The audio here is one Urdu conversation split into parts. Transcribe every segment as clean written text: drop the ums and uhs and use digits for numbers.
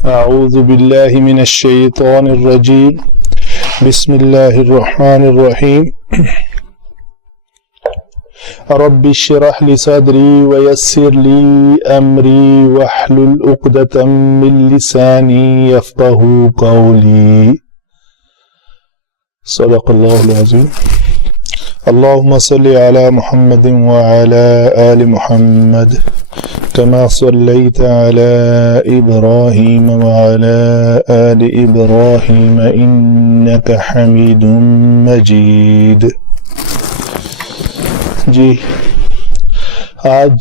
أعوذ بالله من الشيطان الرجيم بسم الله الرحمن الرحيم رب اشرح لي صدري ويسر لي أمري واحلل عقدة من لساني يفقهوا قولي صدق الله العظيم اللهم صل على محمد وعلى آل محمد كما صليت على إبراهيم وعلى آل إبراهيم إنك حميد مجيد. جی آج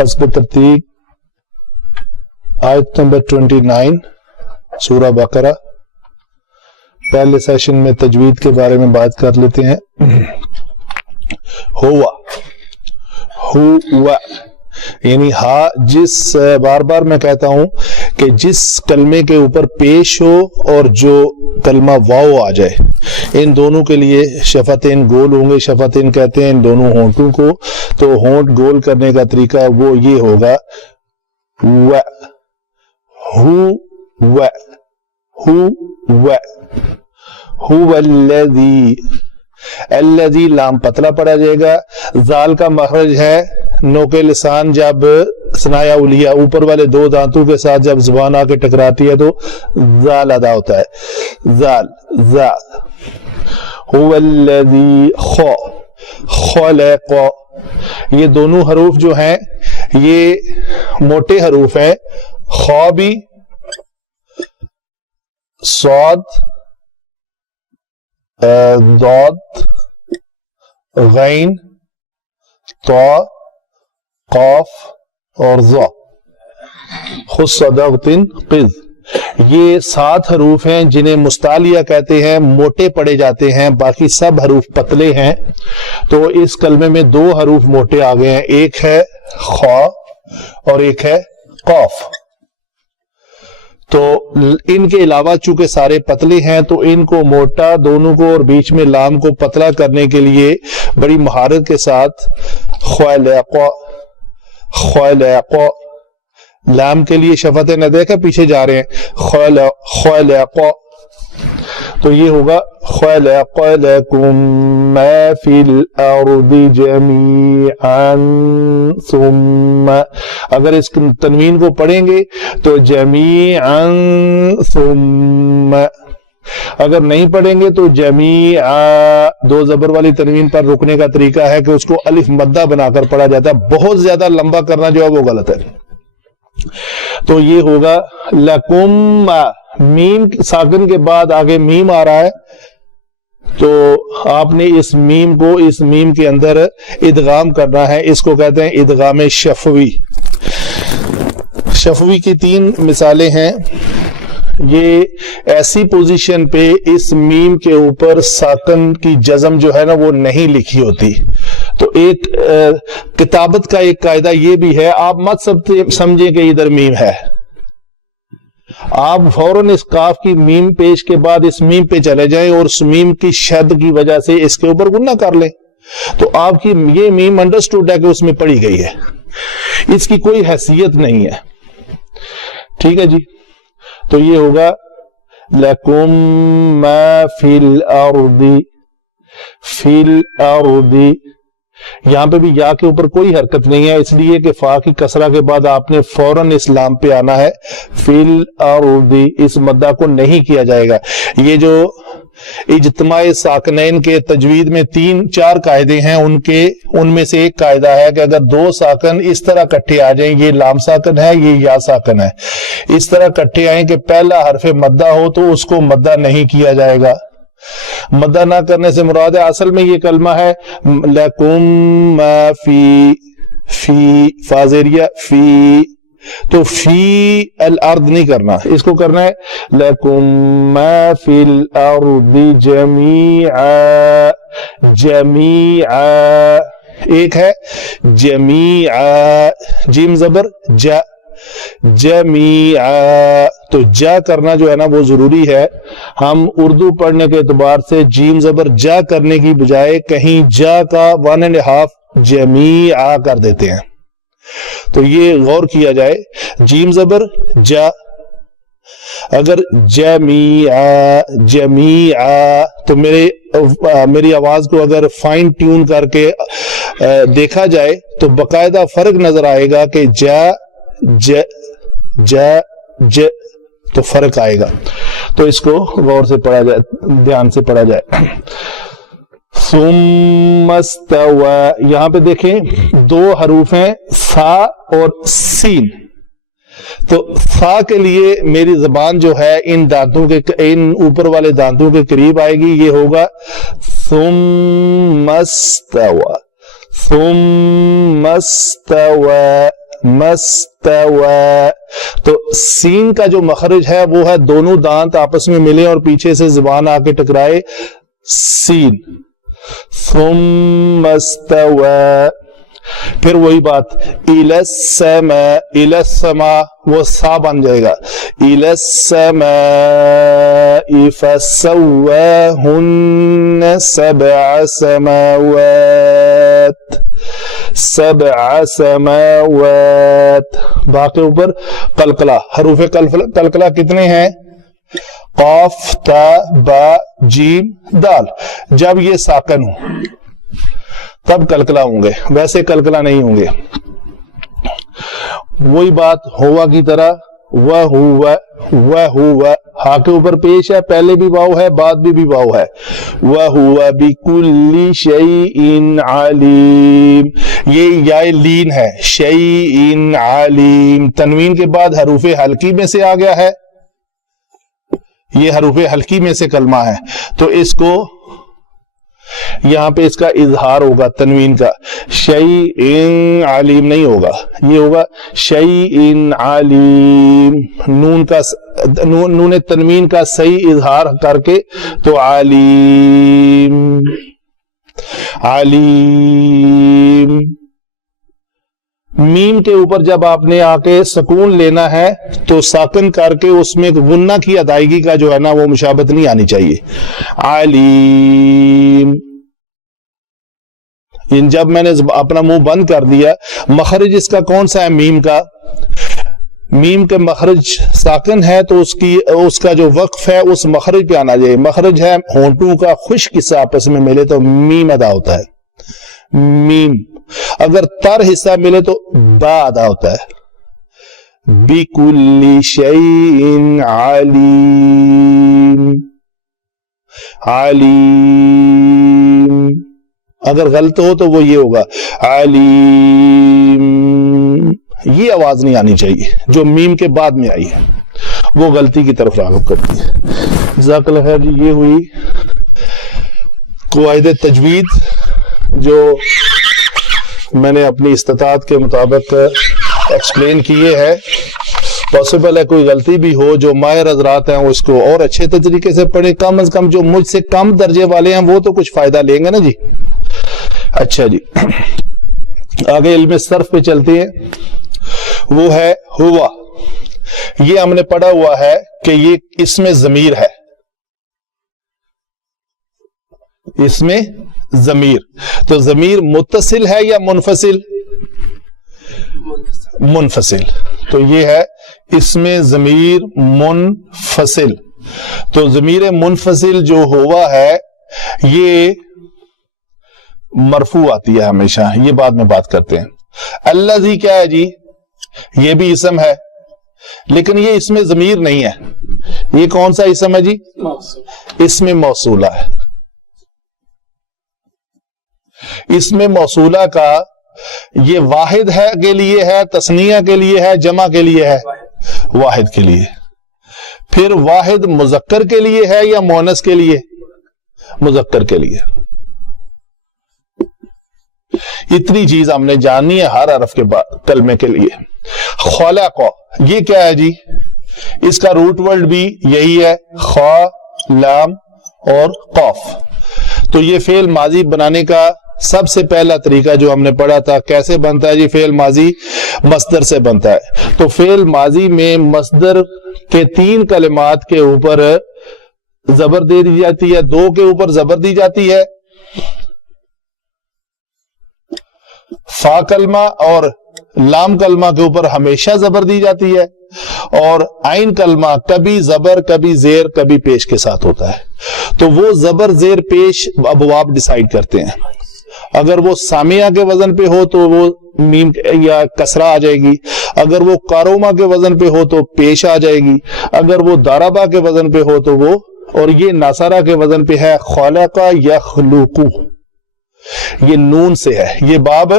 حسب ترتیب آیت نمبر 29 سورہ بقرہ. پہلے سیشن میں تجوید کے بارے میں بات کر لیتے ہیں. ہوا یعنی ہا جس بار بار میں کہتا ہوں کہ جس کلمے کے اوپر پیش ہو اور جو کلمہ واو آ جائے ان دونوں کے لیے شفتین گول ہوں گے. شفتین کہتے ہیں ان دونوں ہونٹوں کو. تو ہونٹ گول کرنے کا طریقہ وہ یہ ہوگا هو الذی لام پتلا پڑا جائے گا. زال کا مخرج ہے نوک لسان جب ثنایا اولیہ اوپر والے دو دانتوں کے ساتھ جب زبان آ کے ٹکراتی ہے تو زال ادا ہوتا ہے. زال هو الذی خلق. یہ دونوں حروف جو ہیں یہ موٹے حروف ہیں. خا بھی صاد ضاد غین طا قاف اور ظا. خذ صدقۃ قذ. یہ 7 حروف ہیں جنہیں مستعلیہ کہتے ہیں. موٹے پڑے جاتے ہیں باقی سب حروف پتلے ہیں. تو اس کلمے میں 2 حروف موٹے آ گئے ہیں. ایک ہے خا اور ایک ہے قاف. تو ان کے علاوہ چونکہ سارے پتلے ہیں تو ان کو موٹا دونوں کو اور بیچ میں لام کو پتلا کرنے کے لیے بڑی مہارت کے ساتھ لام کے لیے شفتیں نہ دیکھیں پیچھے جا رہے ہیں. تو یہ ہوگا خلق لکم ما فی الارض جمیعا ثم. اگر اس تنوین کو پڑھیں گے تو جمیعا ثم. اگر نہیں پڑھیں گے تو جمیعا 2 زبر والی تنوین پر رکنے کا طریقہ ہے کہ اس کو الف مدہ بنا کر پڑھا جاتا ہے. بہت زیادہ لمبا کرنا جو ہے وہ غلط ہے. تو یہ ہوگا لکم. میم ساکن کے بعد آگے میم آ رہا ہے تو آپ نے اس میم کو اس میم کے اندر ادغام کرنا ہے. اس کو کہتے ہیں ادغام شفوی. شفوی کی 3 مثالیں ہیں. یہ ایسی پوزیشن پہ اس میم کے اوپر ساکن کی جزم جو ہے نا وہ نہیں لکھی ہوتی. تو ایک کتابت کا ایک قاعدہ یہ بھی ہے. آپ مت سمجھیں کہ ادھر میم ہے. آپ فوراً اس کاف کی میم پیش کے بعد اس میم پہ چلے جائیں اور اس میم کی شد کی وجہ سے اس کے اوپر گنہ کر لیں تو آپ کی یہ میم انڈرسٹوڈ ہے کہ اس میں پڑھی گئی ہے. اس کی کوئی حیثیت نہیں ہے. ٹھیک ہے جی. تو یہ ہوگا لکم ما فی الارض. یہاں پہ بھی یا کے اوپر کوئی حرکت نہیں ہے اس لیے کہ فا کی کسرہ کے بعد آپ نے فوراً اس لام پہ آنا ہے. فی الارض اس مدہ کو نہیں کیا جائے گا. یہ جو اجتماع ساکنین کے تجوید میں 3-4 قاعدے ہیں ان میں سے ایک قاعدہ ہے کہ اگر 2 ساکن اس طرح کٹھے آ جائیں, یہ لام ساکن ہے یہ یا ساکن ہے, اس طرح کٹھے آئیں کہ پہلا حرف مدہ ہو تو اس کو مدہ نہیں کیا جائے گا. مدہ نہ کرنے سے مراد ہے اصل میں یہ کلمہ ہے لکم ما فی فازریہ فی. تو فی الارض نہیں کرنا, اس کو کرنا ہے لکم ما فی الارض جمیعا. ایک ہے جمیعا جیم زبر جا جمیعا. تو جا کرنا جو ہے نا وہ ضروری ہے. ہم اردو پڑھنے کے اعتبار سے جیم زبر جا کرنے کی بجائے کہیں جا کا 1.5 جمیعا کر دیتے ہیں. تو یہ غور کیا جائے. جیم زبر جا اگر جمیع تو میری آواز کو اگر فائن ٹیون کر کے دیکھا جائے تو باقاعدہ فرق نظر آئے گا کہ ج تو فرق آئے گا. تو اس کو غور سے پڑھا جائے, دھیان سے پڑھا جائے. ثم استوى, یہاں پہ دیکھیں دو حروف ہیں سا اور سین. تو سا کے لیے میری زبان جو ہے ان دانتوں کے, ان اوپر والے دانتوں کے قریب آئے گی, یہ ہوگا ثم استوى, ثم استوى, مستوى. تو سین کا جو مخرج ہے وہ ہے دونوں دانت آپس میں ملے اور پیچھے سے زبان آ کے ٹکرائے, سین. ثم استوى, پھر وہی بات الى السماء, الى السماء وہ سا بن جائے گا, الى السماء فسواهن سبع سماوات, سبع سماوات. باقی اوپر قلقلہ, حروف قلقلہ کتنے ہیں؟ قاف, تا, با, جیم, دال. جب یہ ساکن ہو تب قلقلہ ہوں گے, ویسے قلقلہ نہیں ہوں گے. وہی بات ہوا کی طرح, وَهُوَ ہا کے اوپر پیش ہے, پہلے بھی واو ہے بعد بھی واو ہے. وَهُوَ بِكُلِّ شَيْءٍ عَلِيمٍ, یہ یا لین ہے, شَيْءٍ عَلِيمٍ. تنوین کے بعد حروف حلقی میں سے آ گیا ہے, یہ حروف حلقی میں سے کلمہ ہے, تو اس کو یہاں پہ اس کا اظہار ہوگا تنوین کا, شیء علیم نہیں ہوگا, یہ ہوگا شیء علیم. نون تنوین کا صحیح اظہار کر کے تو علیم, علیم. میم کے اوپر جب آپ نے آ کے سکون لینا ہے تو ساکن کر کے اس میں غنہ کی ادائیگی کا جو ہے نا وہ مشابہت نہیں آنی چاہیے. علیم. جب میں نے اپنا منہ بند کر دیا, مخرج اس کا کون سا ہے؟ میم کا. میم کے مخرج ساکن ہے تو اس کا جو وقف ہے اس مخرج پہ آنا چاہیے. مخرج ہے ہونٹوں کا خشک حصہ آپس میں ملے تو میم ادا ہوتا ہے, میم. اگر تر حصہ ملے تو با ادا ہوتا ہے. بِكُلِّ شَيْءٍ عَلِيمٍ, علیم. اگر غلط ہو تو وہ یہ ہوگا علیم. یہ آواز نہیں آنی چاہیے جو میم کے بعد میں آئی ہے, وہ غلطی کی طرف راغب کرتی ہے. جزاک اللہ خیر جی. یہ ہوئی قواعد تجوید جو میں نے اپنی استطاعت کے مطابق ایکسپلین کیے ہے. پاسبل ہے کوئی غلطی بھی ہو, جو ماہر حضرات ہیں وہ اس کو اور اچھے طریقے سے پڑھیں, کم از کم جو مجھ سے کم درجے والے ہیں وہ تو کچھ فائدہ لیں گے نا جی. اچھا جی, آگے علم صرف پہ چلتے ہیں. وہ ہے ہوا. یہ ہم نے پڑھا ہوا ہے کہ یہ اس میں ضمیر ہے, اس میں ضمیر. تو ضمیر متصل ہے یا منفصل؟ منفصل. تو یہ ہے اس میں ضمیر منفصل. تو ضمیر منفصل جو ہوا ہے یہ مرفوع آتی ہے ہمیشہ, یہ بعد میں بات کرتے ہیں. الذی کیا ہے جی؟ یہ بھی اسم ہے لیکن یہ اس میں ضمیر نہیں ہے. یہ کون سا اسم ہے جی؟ اس میں موصولہ ہے. اس میں موصولہ کا یہ واحد ہے کے لیے ہے, تثنیہ کے لیے ہے, جمع کے لیے ہے؟ واحد کے لیے. پھر واحد مذکر کے لیے ہے یا مؤنث کے لیے؟ مذکر کے لیے. اتنی چیز ہم نے جاننی ہے ہر حرف کے بعد کلمے کے لیے. خلق, یہ کیا ہے جی؟ اس کا روٹ ورڈ بھی یہی ہے, خا, لام اور قاف. تو یہ فعل ماضی بنانے کا سب سے پہلا طریقہ جو ہم نے پڑھا تھا, کیسے بنتا ہے جی فعل ماضی؟ مصدر سے بنتا ہے. تو فعل ماضی میں مصدر کے 3 کلمات کے اوپر زبر دے دی جاتی ہے, 2 کے اوپر زبر دی جاتی ہے, فا کلمہ اور لام کلمہ کے اوپر ہمیشہ زبر دی جاتی ہے, اور عین کلمہ کبھی زبر کبھی زیر کبھی پیش کے ساتھ ہوتا ہے، تو وہ زبر زیر پیش ابواب ڈیسائیڈ کرتے ہیں. اگر وہ سامیہ کے وزن پہ ہو تو وہ میم یا کسرہ آ جائے گی، اگر وہ کاروما کے وزن پہ ہو تو پیش آ جائے گی، اگر وہ داربا کے وزن پہ ہو تو وہ، اور یہ ناصرہ کے وزن پہ ہے خلق یخلق، یہ نون سے ہے، یہ باب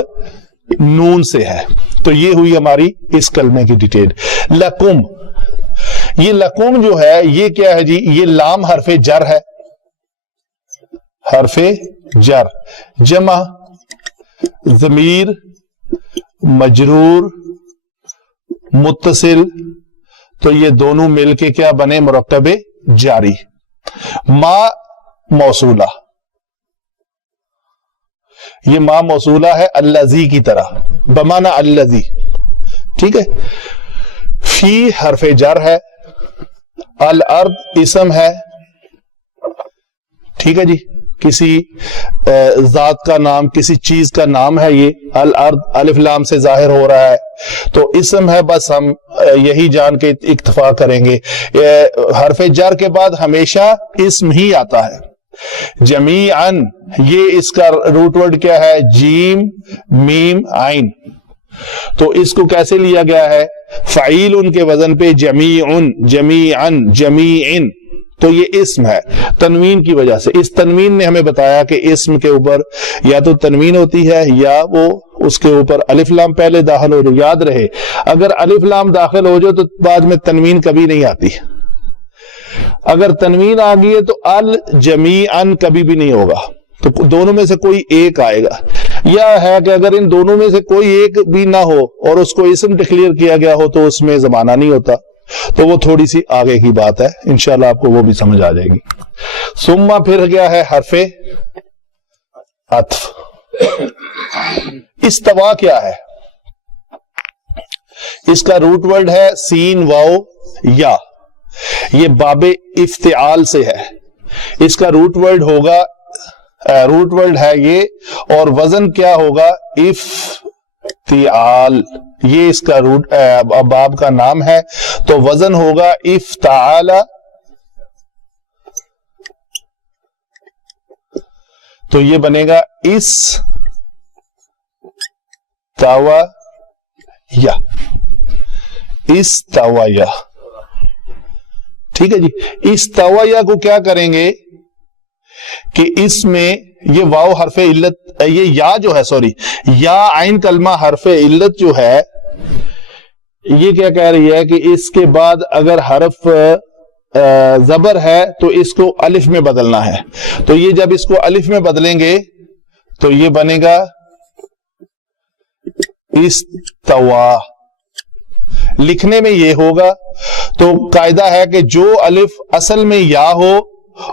نون سے ہے. تو یہ ہوئی ہماری اس کلمے کی ڈیٹیل. لکم، یہ لکم جو ہے یہ کیا ہے جی؟ یہ لام حرف جر ہے، حرف جر، جمع ضمیر مجرور متصل، تو یہ دونوں مل کے کیا بنے؟ مرکب جاری. ما موصولہ، یہ ما موصولہ ہے الذی کی طرح، بمعنی الذی، ٹھیک ہے. فی حرف جر ہے، الارض اسم ہے، ٹھیک ہے جی، کسی ذات کا نام، کسی چیز کا نام ہے. یہ الارض الف لام سے ظاہر ہو رہا ہے تو اسم ہے، بس ہم یہی جان کے اکتفا کریں گے. حرف جر کے بعد ہمیشہ اسم ہی آتا ہے. جمیعاً، یہ اس کا روٹ ورڈ کیا ہے؟ جیم میم عین. تو اس کو کیسے لیا گیا ہے؟ فعیل ان کے وزن پہ جمیعن، جمیعن، جمیعن. تو یہ اسم ہے تنوین کی وجہ سے. اس تنوین نے ہمیں بتایا کہ اسم کے اوپر یا تو تنوین ہوتی ہے یا وہ اس کے اوپر الف لام پہلے داخل ہو جائے. یاد رہے اگر الف لام داخل ہو جائے تو بعد میں تنوین کبھی نہیں آتی. اگر تنوین آ گئی ہے تو الجمیعن کبھی بھی نہیں ہوگا، تو دونوں میں سے کوئی ایک آئے گا. یا ہے کہ اگر ان دونوں میں سے کوئی ایک بھی نہ ہو اور اس کو اسم ڈکلیئر کیا گیا ہو تو اس میں زمانہ نہیں ہوتا. تو وہ تھوڑی سی آگے کی بات ہے، انشاءاللہ آپ کو وہ بھی سمجھ آ جائے گی. ثم پھر گیا ہے حرف عطف. استوا کیا ہے؟ اس کا روٹ ورڈ ہے سین واو یا، یہ باب افتعال سے ہے. اس کا روٹ ورڈ ہوگا، روٹ ورڈ ہے یہ، اور وزن کیا ہوگا؟ افتعال. یہ اس کا روٹ باب کا نام ہے تو وزن ہوگا افتعال. تو یہ بنے گا اس توا یا، اس توا یا، ٹھیک ہے جی. اس توا یا کو کیا کریں گے کہ اس میں یہ واو حرف علت، یہ یا جو ہے، سوری، یا عین کلمہ حرف علت جو ہے، یہ کیا کہہ رہی ہے کہ اس کے بعد اگر حرف زبر ہے تو اس کو الف میں بدلنا ہے. تو یہ جب اس کو الف میں بدلیں گے تو یہ بنے گا استوا. لکھنے میں یہ ہوگا. تو قاعدہ ہے کہ جو الف اصل میں یا ہو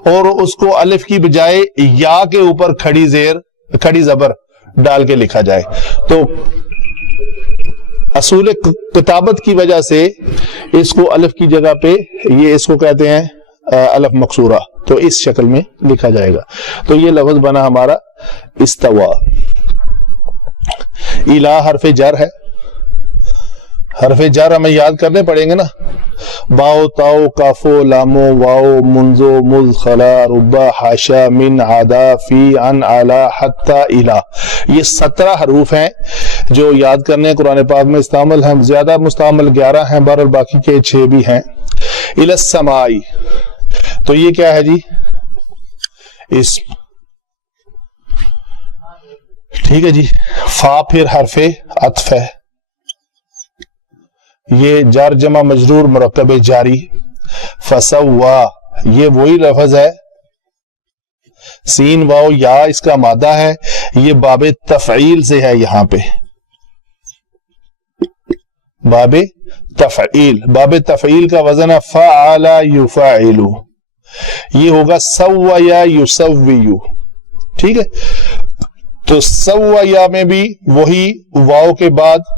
اور اس کو الف کی بجائے یا کے اوپر کھڑی زیر کھڑی زبر ڈال کے لکھا جائے تو اصول کتابت کی وجہ سے اس کو الف کی جگہ پہ یہ اس کو کہتے ہیں الف مقصورہ، تو اس شکل میں لکھا جائے گا. تو یہ لفظ بنا ہمارا استوا. الہ حرف جر ہے. حرف جر ہمیں یاد کرنے پڑیں گے نا. باؤ تاؤ کافو لامو واؤ منزو مز خلا ربا حاشا من عدا فی عن علا حتی الہ. یہ 17 حروف ہیں جو یاد کرنے قرآن پاک میں استعمال ہیں. زیادہ مستعمل 11 ہیں، بہرحال باقی کے 6 بھی ہیں. الی السماء، تو یہ کیا ہے جی؟ اسم، ٹھیک ہے جی. فا پھر حرف عطف ہے. یہ جار جمع مجرور مرکب جاری. فسوا، یہ وہی لفظ ہے. سین واو یا اس کا مادہ ہے. یہ باب تفعیل سے ہے. یہاں پہ باب تفعیل، باب تفعیل کا وزن ہے فعل یفعل. یہ ہوگا سویا یسویو، ٹھیک ہے. تو سویا میں بھی وہی واو کے بعد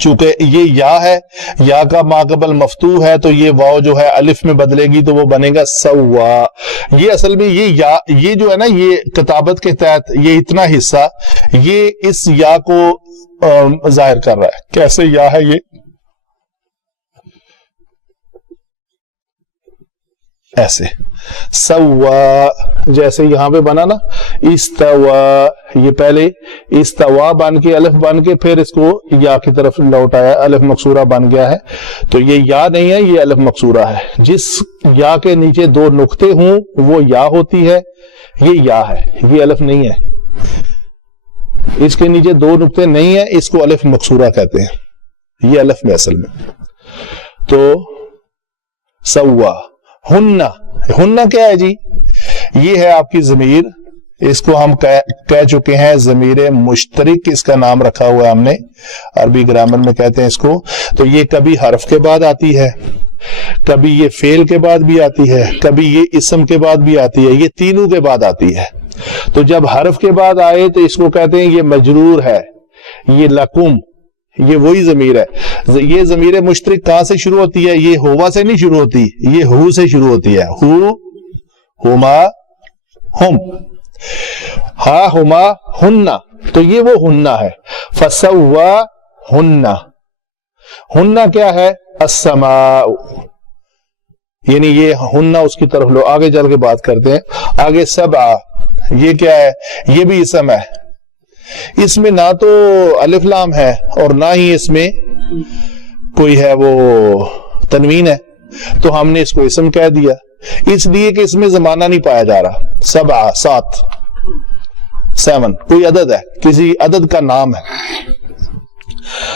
چونکہ یہ یا ہے، یا کا ماقبل مفتوح ہے تو یہ واو جو ہے الف میں بدلے گی تو وہ بنے گا سوا. یہ اصل میں یہ یا، یہ جو ہے نا، یہ کتابت کے تحت یہ اتنا حصہ یہ اس یا کو ظاہر کر رہا ہے. کیسے یا ہے یہ؟ ایسے. سوا جیسے یہاں پہ بنا نا استوا, یہ پہلے استوا بن کے الف بن کے پھر اس کو یا کی طرف لوٹ آیا, الف مقصورہ بن گیا ہے. تو یہ یا نہیں ہے, یہ الف مقصورہ ہے. جس یا کے نیچے دو نقطے ہوں وہ یا ہوتی ہے, یہ یا ہے, یہ الف نہیں ہے. اس کے نیچے دو نقطے نہیں ہیں, اس کو الف مقصورہ کہتے ہیں, یہ الف میں اصل میں. تو سوا ہننا, ہننا کیا ہے جی؟ یہ ہے آپ کی ضمیر, اس کو ہم کہہ چکے ہیں ضمیر مشترک, اس کا نام رکھا ہوا ہے ہم نے, عربی گرامر میں کہتے ہیں اس کو. تو یہ کبھی حرف کے بعد آتی ہے, کبھی یہ فعل کے بعد بھی آتی ہے, کبھی یہ اسم کے بعد بھی آتی ہے, یہ تینوں کے بعد آتی ہے. تو جب حرف کے بعد آئے تو اس کو کہتے ہیں یہ مجرور ہے, یہ لکم, یہ وہی ضمیر ہے. یہ ضمیر مشترک کہاں سے شروع ہوتی ہے؟ یہ ہوا سے نہیں شروع ہوتی, یہ ہو سے شروع ہوتی ہے. ہو, ہما, ہم, ہا ہما ہننا, تو یہ وہ ہننا ہے. فسوا ہننا, ہننا کیا ہے؟ السماء, یعنی یہ ہننا اس کی طرف لو, آگے چل کے بات کرتے ہیں. آگے سبع, یہ کیا ہے؟ یہ بھی اسم ہے. اس میں نہ تو الف لام ہے اور نہ ہی اس میں کوئی ہے وہ تنوین ہے, تو ہم نے اس کو اسم کہہ دیا, اس لیے کہ اس میں زمانہ نہیں پایا جا رہا. سبع, 7, 7 کوئی عدد ہے, کسی عدد کا نام ہے.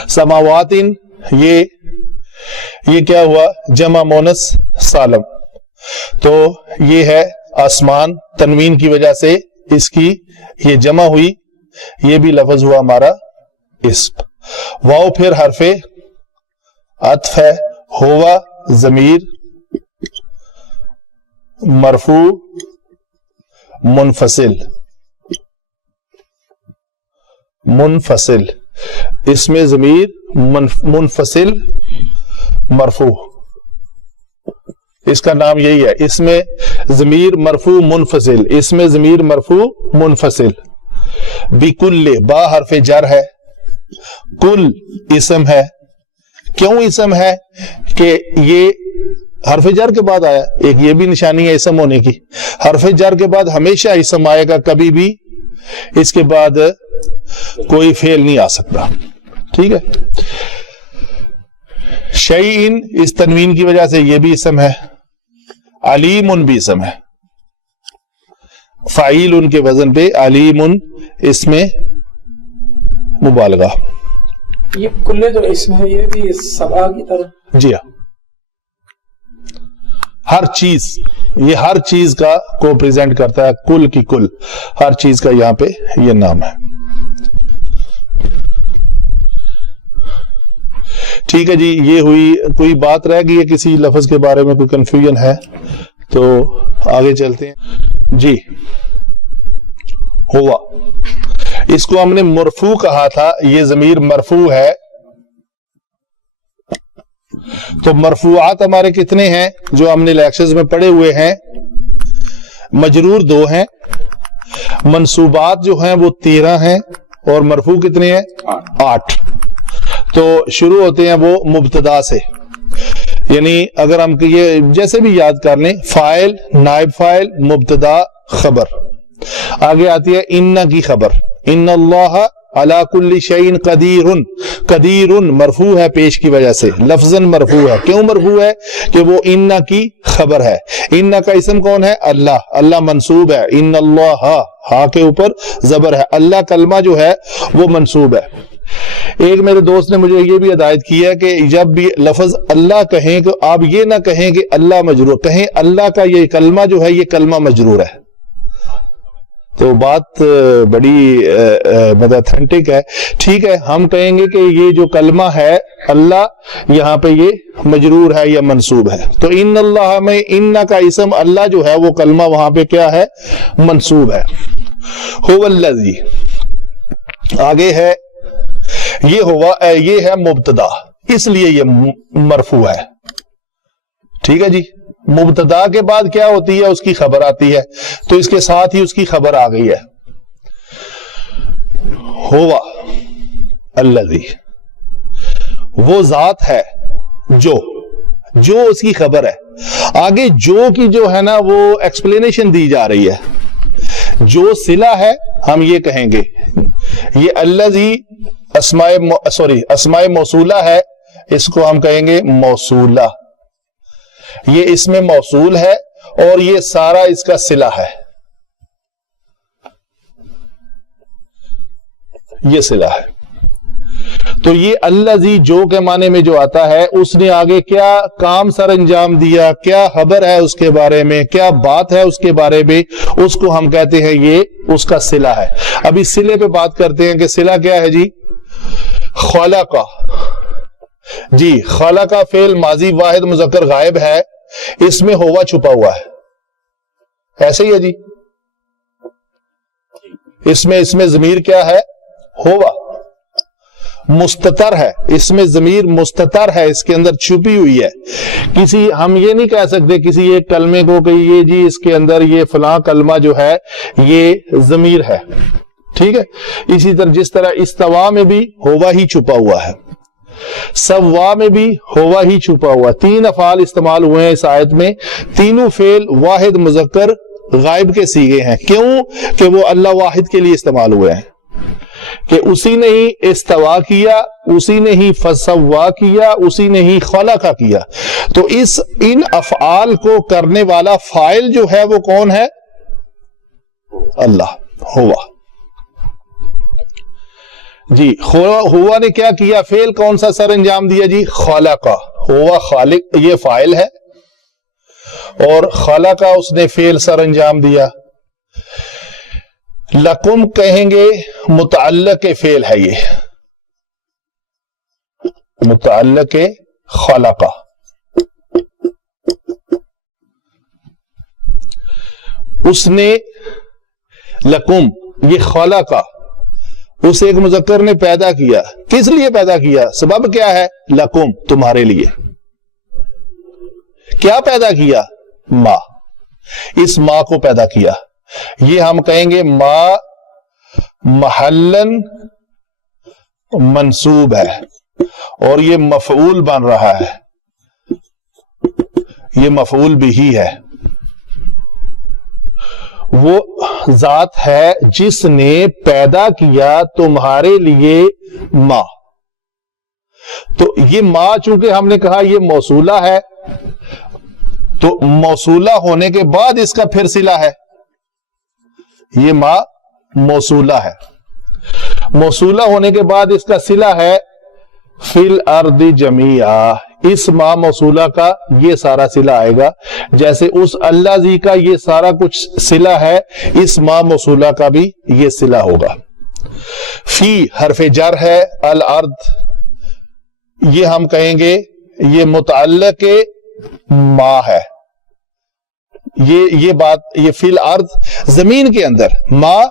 سماوات, یہ کیا ہوا؟ جمع مونس سالم, تو یہ ہے آسمان, تنوین کی وجہ سے اس کی یہ جمع ہوئی, یہ بھی لفظ ہوا ہمارا اسم. واو پھر حرف عطف ہے. ہوا ضمیر مرفوع منفصل, منفصل, اس میں ضمیر منفصل مرفوع, اس کا نام یہی ہے. اس میں ضمیر مرفوع منفصل, اس میں ضمیر مرفوع منفصل. بکل, با حرف جر ہے, کل اسم ہے. کیوں اسم ہے؟ کہ یہ حرف جر کے بعد آیا, ایک یہ بھی نشانی ہے اسم ہونے کی. حرف جر کے بعد ہمیشہ اسم آئے گا, کبھی بھی اس کے بعد کوئی فعل نہیں آ سکتا. ٹھیک ہے. شیئن, اس تنوین کی وجہ سے یہ بھی اسم ہے. علیم بھی اسم ہے, فاعل ان کے وزن پہ علیم, اس میں مبالغہ. یہ کلے جو اسم ہے یہ بھی سبا کی طرح. جی ہاں, ہر چیز, یہ ہر چیز کا کو پریزنٹ کرتا ہے, کل کی کل, ہر چیز کا یہاں پہ یہ نام ہے. ٹھیک ہے جی, یہ ہوئی. کوئی بات رہ گئی ہے کسی لفظ کے بارے میں, کوئی کنفیوژن ہے تو آگے چلتے ہیں جی. ہوا, اس کو ہم نے مرفوع کہا تھا, یہ ضمیر مرفوع ہے. تو مرفوعات ہمارے کتنے ہیں جو ہم نے لیکچرز میں پڑھے ہوئے ہیں؟ مجرور 2 ہیں, منصوبات جو ہیں وہ 13 ہیں, اور مرفوع کتنے ہیں؟ 8. تو شروع ہوتے ہیں وہ مبتدا سے, یعنی اگر ہم یہ جیسے بھی یاد کر لیں, فاعل, نائب فاعل, مبتدا, خبر. آگے آتی ہے ان کی خبر, ان اللہ علی کل شیء قدیر. قدیر مرفوع ہے پیش کی وجہ سے, لفظاً مرفوع ہے. کیوں مرفوع ہے؟ کہ وہ ان کی خبر ہے. ان کا اسم کون ہے؟ اللہ. اللہ منصوب ہے, ان اللہ, ہا کے اوپر زبر ہے, اللہ کلمہ جو ہے وہ منصوب ہے. ایک میرے دوست نے مجھے یہ بھی ہدایت کی ہے کہ جب بھی لفظ اللہ کہیں تو آپ یہ نہ کہیں کہ اللہ مجرور, کہیں اللہ کا یہ کلمہ جو ہے یہ کلمہ مجرور ہے. تو بات بڑی مطلب اتھینٹک ہے. ٹھیک ہے, ہم کہیں گے کہ یہ جو کلمہ ہے اللہ, یہاں پہ یہ مجرور ہے یا منصوب ہے. تو ان اللہ میں ان کا اسم اللہ جو ہے وہ کلمہ وہاں پہ کیا ہے؟ منصوب ہے. هو الذی, آگے ہے یہ ہوا, یہ ہے مبتدا, اس لیے یہ مرفوع ہے. ٹھیک ہے جی. مبتدا کے بعد کیا ہوتی ہے؟ اس کی خبر آتی ہے, تو اس کے ساتھ ہی اس کی خبر آ گئی ہے. ہوا الذی, وہ ذات ہے جو اس کی خبر ہے. آگے جو کی جو ہے نا وہ ایکسپلینیشن دی جا رہی ہے. جو صلہ ہے ہم یہ کہیں گے یہ الذی اسماء موصولہ ہے، اس کو ہم کہیں گے موصولہ. یہ اس میں موصول ہے اور یہ سارا اس کا صلہ ہے، یہ صلہ ہے. تو یہ الذی جو کے معنی میں جو آتا ہے، اس نے آگے کیا کام سر انجام دیا، کیا خبر ہے اس کے بارے میں، کیا بات ہے اس کے بارے میں، اس کو ہم کہتے ہیں یہ اس کا صلہ ہے. ابھی صلے پہ بات کرتے ہیں کہ صلہ کیا ہے جی. خلق، جی خلق کا فعل ماضی واحد مذکر غائب ہے، اس میں ہوا چھپا ہوا ہے، ایسے ہی ہے جی. اس میں ضمیر کیا ہے؟ ہوا. مستتر ہے، اس میں ضمیر مستتر ہے، اس کے اندر چھپی ہوئی ہے. ہم یہ نہیں کہہ سکتے کسی ایک کلمے کو کہ یہ جی اس کے اندر یہ فلاں کلمہ جو ہے یہ ضمیر ہے. ٹھیک ہے. اسی طرح جس طرح استوا میں بھی ہوا ہی چھپا ہوا ہے، سوا میں بھی ہوا ہی چھپا ہوا. 3 افعال استعمال ہوئے ہیں اس آیت میں، تینوں فعل واحد مذکر غائب کے صیغے ہیں. کیوں؟ کہ وہ اللہ واحد کے لیے استعمال ہوئے ہیں، کہ اسی نے ہی استوا کیا، اسی نے ہی فسوا کیا، اسی نے ہی خلق کیا. تو ان افعال کو کرنے والا فاعل جو ہے وہ کون ہے؟ اللہ. ہوا. جی ہوا نے کیا کیا؟ فعل کون سا سر انجام دیا جی؟ خلق. ہوا خالق یہ فاعل ہے اور خلق اس نے فعل سر انجام دیا. لکم کہیں گے متعلق فعل ہے، یہ متعلق خلق. اس نے لکم یہ خلق اس ایک مذکر نے پیدا کیا. کس لیے پیدا کیا؟ سبب کیا ہے؟ لکم تمہارے لیے. کیا پیدا کیا؟ ماں. اس ماں کو پیدا کیا. یہ ہم کہیں گے ماں محلن منصوب ہے اور یہ مفعول بن رہا ہے، یہ مفعول بھی ہے. وہ ذات ہے جس نے پیدا کیا تمہارے لیے ماں. تو یہ ماں چونکہ ہم نے کہا یہ موصولہ ہے، تو موصولہ ہونے کے بعد اس کا پھر صلہ ہے. یہ ماں موصولہ ہے، موصولہ ہونے کے بعد اس کا صلہ ہے فی الارض جمیعا. اس ماں موصولہ کا یہ سارا صلہ آئے گا، جیسے اس اللہ زی کا یہ سارا کچھ صلہ ہے، اس ماں موصولہ کا بھی یہ صلہ ہوگا. فی حرف جر ہے، الارض یہ ہم کہیں گے یہ متعلق ماں ہے. یہ بات یہ فی الارض زمین کے اندر، ماں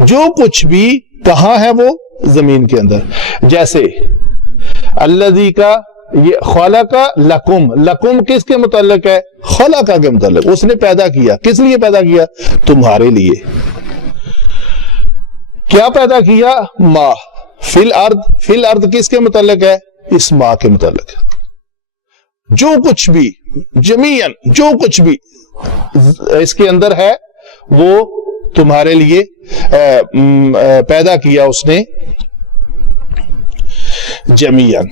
جو کچھ بھی کہاں ہے وہ زمین کے اندر. جیسے الذی کا یہ خلق لکم، لکم کس کے متعلق ہے؟ خلق کے متعلق. اس نے پیدا کیا. کس لیے پیدا کیا؟ تمہارے لیے. کیا پیدا کیا؟ ماں. فی الارض، فی الارض کس کے متعلق ہے؟ اس ماں کے متعلق. جو کچھ بھی جمیعاً جو کچھ بھی اس کے اندر ہے وہ تمہارے لیے پیدا کیا اس نے جمیعاً.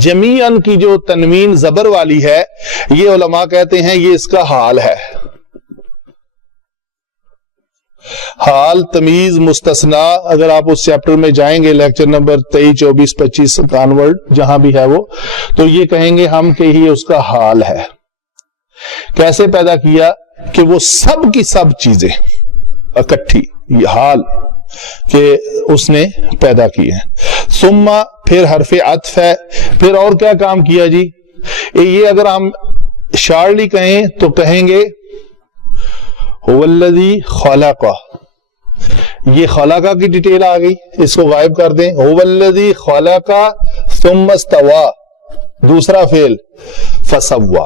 جمیعاً کی جو تنوین زبر والی ہے یہ علماء کہتے ہیں یہ اس کا حال ہے. حال تمیز مستثنا اگر آپ اس چیپٹر میں جائیں گے لیکچر نمبر 23 24 25 کانورڈ جہاں بھی ہے وہ تو یہ کہیں گے ہم کہ ہی اس کا حال ہے. کیسے پیدا کیا؟ کہ وہ سب کی سب چیزیں اکٹھی یہ حال کہ اس نے پیدا کی ہیں. ثم پھر حرف عطف ہے. پھر اور کیا کام کیا جی؟ یہ اگر ہم شارلی کہیں تو کہیں گے هو الذی خلق. یہ خلق کی ڈیٹیل آ گئی، اس کو غائب کر دیں. هو الذی خلق ثم استوى. دوسرا فعل فسوا.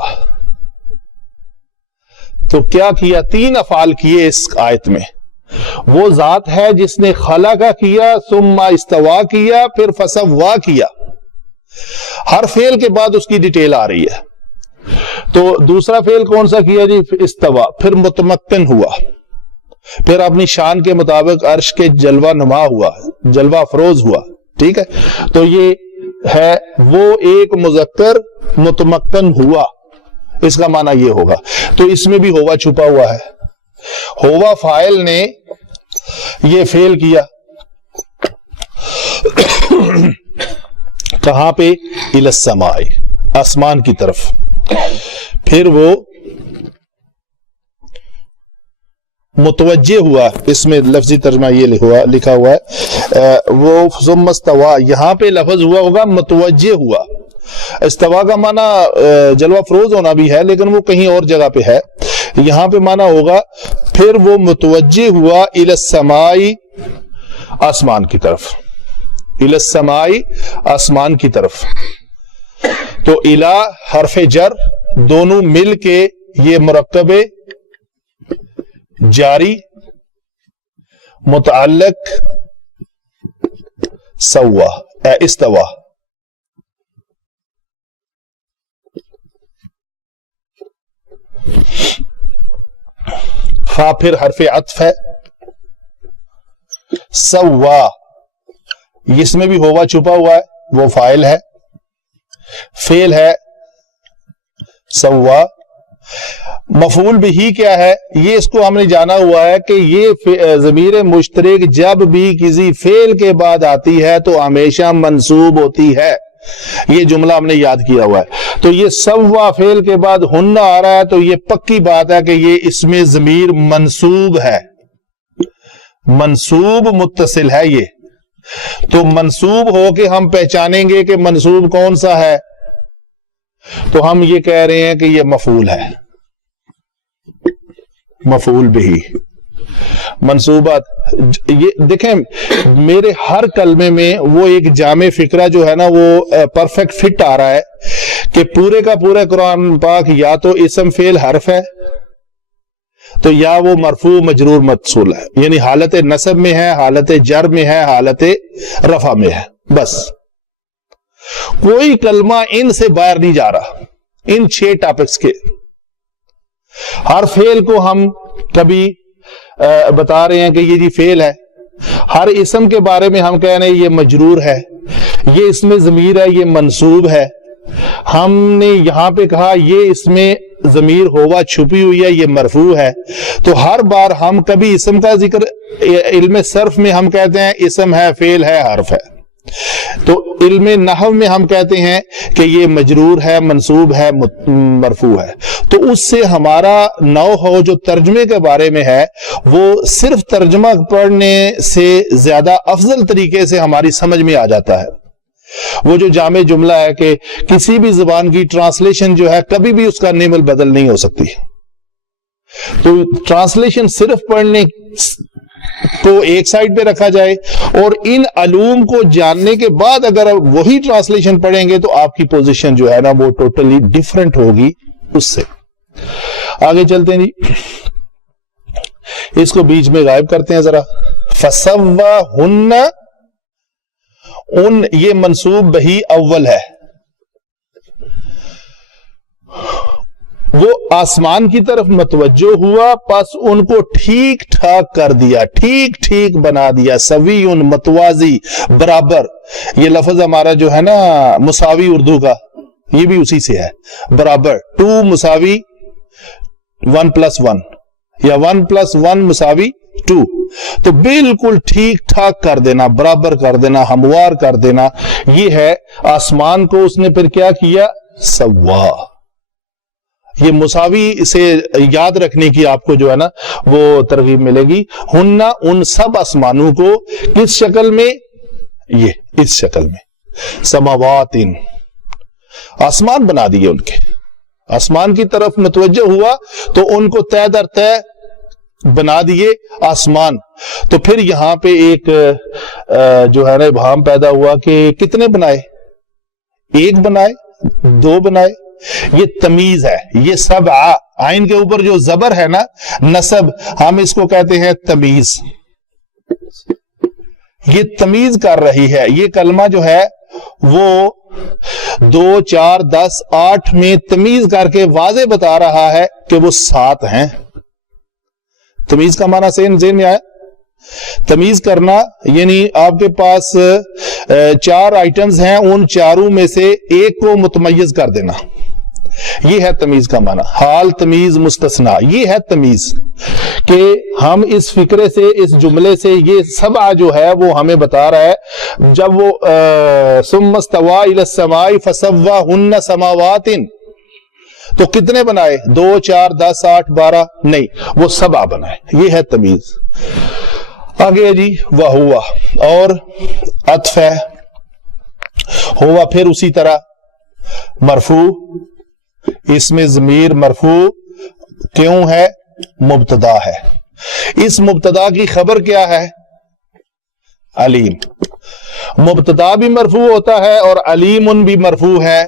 تو کیا کیا؟ 3 افعال کیے اس آیت میں. وہ ذات ہے جس نے خلق کیا، ثم استوا کیا، پھر فسوا کیا. ہر فعل کے بعد اس کی ڈیٹیل آ رہی ہے. تو دوسرا فعل کون سا کیا جی؟ استوا. پھر متمکن ہوا، پھر اپنی شان کے مطابق عرش کے جلوہ نما ہوا، جلوہ افروز ہوا. ٹھیک ہے، تو یہ ہے وہ ایک مذکر متمکن ہوا، اس کا معنی یہ ہوگا. تو اس میں بھی ہوا چھپا ہوا ہے. ہوا فاعل نے یہ فعل کیا کہاں پہ؟ الی السماء، آسمان کی طرف. پھر وہ متوجہ ہوا، اس میں لفظی ترجمہ یہ لکھا ہوا ہے وہ ثم استوى، یہاں پہ لفظ ہوا ہوگا متوجہ ہوا. استوا کا معنی جلوہ فروز ہونا بھی ہے، لیکن وہ کہیں اور جگہ پہ ہے. یہاں پہ معنی ہوگا پھر وہ متوجہ ہوا الی السماء، آسمان کی طرف. الی السماء، آسمان کی طرف. تو الی حرف جر دونوں مل کے یہ مرکب جاری متعلق سوا استوا. فا پھر حرف عطف ہے. سوا، اس میں بھی ہوا چھپا ہوا ہے، وہ فاعل ہے. فعل ہے سوا. مفعول بھی کیا ہے؟ یہ اس کو ہم نے جانا ہوا ہے کہ یہ ضمیر مشترک جب بھی کسی فعل کے بعد آتی ہے تو ہمیشہ منصوب ہوتی ہے. یہ جملہ ہم نے یاد کیا ہوا ہے. تو یہ سوا فعل کے بعد ہن آ رہا ہے تو یہ پکی بات ہے کہ یہ اس میں ضمیر منصوب ہے، منصوب متصل ہے. یہ تو منصوب ہو کے ہم پہچانیں گے کہ منصوب کون سا ہے، تو ہم یہ کہہ رہے ہیں کہ یہ مفعول ہے. مفعول بھی منصوبات. یہ دیکھیں میرے ہر کلمے میں وہ ایک جامع فکرہ جو ہے نا وہ پرفیکٹ فٹ آ رہا ہے کہ پورے کا پورا قرآن پاک یا تو اسم فعل حرف ہے تو یا وہ مرفوع مجرور موصول ہے، یعنی حالت نصب میں ہے، حالت جر میں ہے، حالت رفع میں ہے. بس کوئی کلمہ ان سے باہر نہیں جا رہا، ان 6 ٹاپکس کے. ہر فعل کو ہم کبھی بتا رہے ہیں کہ یہ جی فعل ہے. ہر اسم کے بارے میں ہم کہہ رہے ہیں یہ مجرور ہے، یہ اس میں ضمیر ہے، یہ منصوب ہے. ہم نے یہاں پہ کہا یہ اس میں ضمیر ہوا چھپی ہوئی ہے، یہ مرفوع ہے. تو ہر بار ہم کبھی اسم کا ذکر علم صرف میں ہم کہتے ہیں اسم ہے، فعل ہے، حرف ہے. تو علم نحو میں ہم کہتے ہیں کہ یہ مجرور ہے، منصوب ہے، مرفوع ہے. تو اس سے ہمارا نو ہو جو ترجمے کے بارے میں ہے وہ صرف ترجمہ پڑھنے سے زیادہ افضل طریقے سے ہماری سمجھ میں آ جاتا ہے. وہ جو جامع جملہ ہے کہ کسی بھی زبان کی ٹرانسلیشن جو ہے کبھی بھی اس کا نیم البدل نہیں ہو سکتی. تو ٹرانسلیشن صرف پڑھنے کو ایک سائڈ پہ رکھا جائے اور ان علوم کو جاننے کے بعد اگر وہی ٹرانسلیشن پڑھیں گے تو آپ کی پوزیشن جو ہے نا وہ ٹوٹلی ڈیفرنٹ ہوگی اس سے. آگے چلتے ہیں جی، اس کو بیچ میں غائب کرتے ہیں ذرا. فسواہن، ان یہ منصوب بہی اول ہے. وہ آسمان کی طرف متوجہ ہوا، پس ان کو ٹھیک ٹھاک کر دیا، ٹھیک ٹھیک بنا دیا. سوی متوازی، برابر. یہ لفظ ہمارا جو ہے نا مساوی اردو کا، یہ بھی اسی سے ہے. برابر 2 مساوی 1+1 یا 1+1 مساوی 2. تو بالکل ٹھیک ٹھاک کر دینا، برابر کر دینا، ہموار کر دینا. یہ ہے آسمان کو اس نے پھر کیا کیا؟ سوا. یہ مساوی سے یاد رکھنے کی آپ کو جو ہے نا وہ ترغیب ملے گی. ہننا، ان سب آسمانوں کو کس شکل میں؟ یہ اس شکل میں. سماوات، آسمان بنا دیے ان کے. آسمان کی طرف متوجہ ہوا تو ان کو طے در طے بنا دیے آسمان. تو پھر یہاں پہ ایک جو ہے نا ابہام پیدا ہوا کہ کتنے بنائے؟ 1 بنائے، 2 بنائے؟ یہ تمیز ہے. یہ سب آئین کے اوپر جو زبر ہے نا نصب، ہم اس کو کہتے ہیں تمیز. یہ تمیز کر رہی ہے. یہ کلمہ جو ہے وہ 2, 4, 10, 8 میں تمیز کر کے واضح بتا رہا ہے کہ وہ 7 ہیں. تمیز کا معنی ذہن میں آیا؟ تمیز کرنا یعنی آپ کے پاس 4 آئٹمز ہیں، ان 4 میں سے ایک کو متمیز کر دینا، یہ ہے تمیز کا معنی. حال، تمیز، مستثنا، یہ ہے تمیز. کہ ہم اس فکرے سے، اس جملے سے، یہ سبع جو ہے وہ ہمیں بتا رہا ہے. جب وہ ثم استوى الى السماء فسواهن سماوات، تو کتنے بنائے؟ 2، 4، 10، 8، 12 نہیں، وہ 7 بنائے. یہ ہے تمیز. آگے جی وہوا، اور عطف ہے. ہوا پھر اسی طرح مرفوع، اس میں ضمیر مرفوع کیوں ہے؟ مبتدا ہے. اس مبتدا کی خبر کیا ہے؟ علیم. مبتدا بھی مرفوع ہوتا ہے اور علیم بھی مرفوع ہے.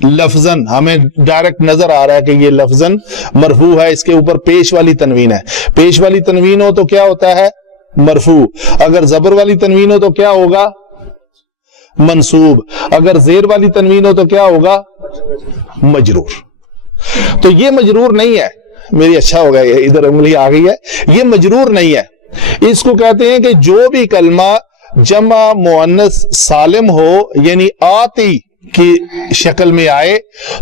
لفظاً ہمیں ڈائریکٹ نظر آ رہا ہے کہ یہ لفظاً مرفوع ہے. اس کے اوپر پیش والی تنوین ہے. پیش والی تنوین ہو تو کیا ہوتا ہے؟ مرفوع. اگر زبر والی تنوین ہو تو کیا ہوگا؟ منصوب. اگر زیر والی تنوین ہو تو کیا ہوگا؟ مجرور. تو یہ مجرور نہیں ہے. میری اچھا ہوگا، ادھر انگلی آ گئی ہے. یہ مجرور نہیں ہے. اس کو کہتے ہیں کہ جو بھی کلمہ جمع مؤنث سالم ہو، یعنی آتی کی شکل میں آئے،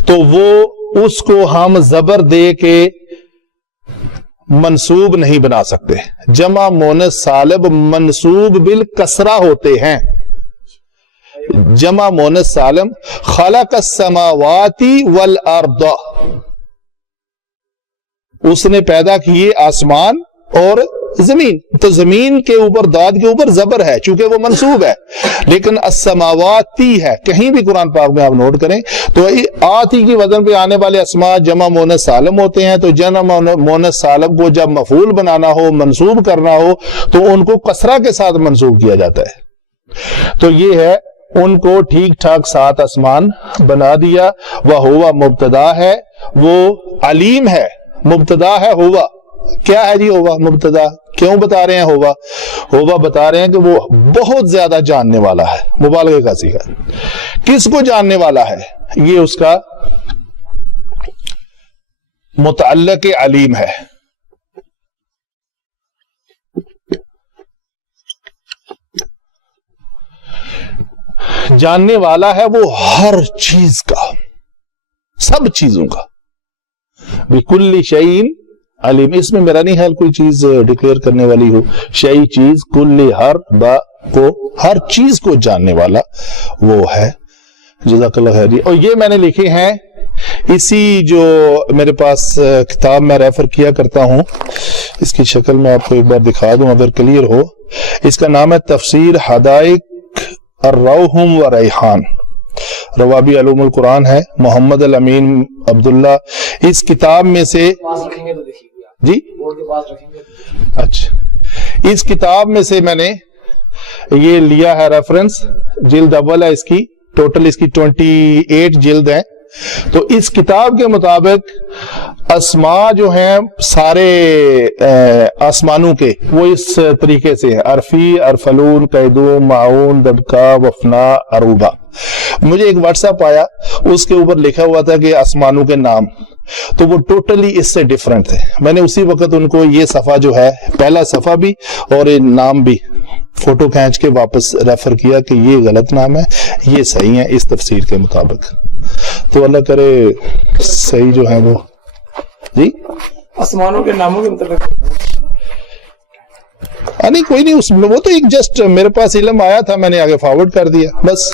تو وہ اس کو ہم زبر دے کے منصوب نہیں بنا سکتے. جمع مؤنث سالم منصوب بالکسرہ ہوتے ہیں. جمع مؤنث سالم خلق السماوات والارض، اس نے پیدا کیے آسمان اور زمین. تو زمین کے اوپر، داد کے اوپر زبر ہے چونکہ وہ منصوب ہے، لیکن السماواتی ہے. کہیں بھی قرآن پاک میں آپ نوٹ کریں تو آتی کی وزن پہ آنے والے اسماء جمع مؤنث سالم ہوتے ہیں. تو جمع مؤنث سالم کو جب مفعول بنانا ہو، منصوب کرنا ہو، تو ان کو کسرہ کے ساتھ منصوب کیا جاتا ہے. تو یہ ہے، ان کو ٹھیک ٹھاک 7 اسمان بنا دیا. وہ مبتدا ہے، وہ علیم ہے. مبتدا ہے ہوا. کیا ہے جی ہوا؟ مبتدا. کیوں بتا رہے ہیں ہوا؟ ہوا بتا رہے ہیں کہ وہ بہت زیادہ جاننے والا ہے. مبالغے کا صیغہ. کس کو جاننے والا ہے؟ یہ اس کا متعلق علیم ہے. جاننے والا ہے وہ ہر چیز کا، سب چیزوں کا. بِكُلِّ شَيْءٍ علیم. اس میں میرا نہیں خیال کوئی چیز ڈکلیئر کرنے والی ہو. شیء چیز، کل ہر، با کو، ہر چیز کو جاننے والا وہ ہے. جزاک اللہ خیر. اور یہ میں نے لکھے ہیں اسی جو میرے پاس کتاب میں ریفر کیا کرتا ہوں، اس کی شکل میں آپ کو ایک بار دکھا دوں اگر کلیئر ہو. اس کا نام ہے تفسیر حدائق الروح و ریحان، روابی علوم القرآن ہے، محمد الامین عبداللہ. اس کتاب میں سے جی اچھا، اس کتاب میں سے میں نے یہ لیا ہے ریفرنس. جلد اول ہے اس کی، ٹوٹل اس کی 28 جلد ہیں. تو اس کتاب کے مطابق اسماء جو ہیں سارے آسمانوں کے، وہ اس طریقے سے ہیں: عرفی، ارفلون، قیدون، معون، دبکا، وفنا، عروبہ. مجھے ایک واٹس ایپ آیا، اس کے اوپر لکھا ہوا تھا کہ آسمانوں کے نام، تو وہ ٹوٹلی اس سے ڈیفرنٹ تھے. میں نے اسی وقت ان کو یہ صفحہ جو ہے، پہلا صفحہ بھی اور یہ نام بھی فوٹو کھینچ کے واپس ریفر کیا کہ یہ غلط نام ہے، یہ صحیح ہے اس تفسیر کے مطابق. تو اللہ کرے صحیح جو ہے وہ جی آسمانوں کے ناموں کے مطابق. نہیں کوئی نہیں، اس میں وہ تو ایک جسٹ میرے پاس علم آیا تھا، میں نے آگے فارورڈ کر دیا بس.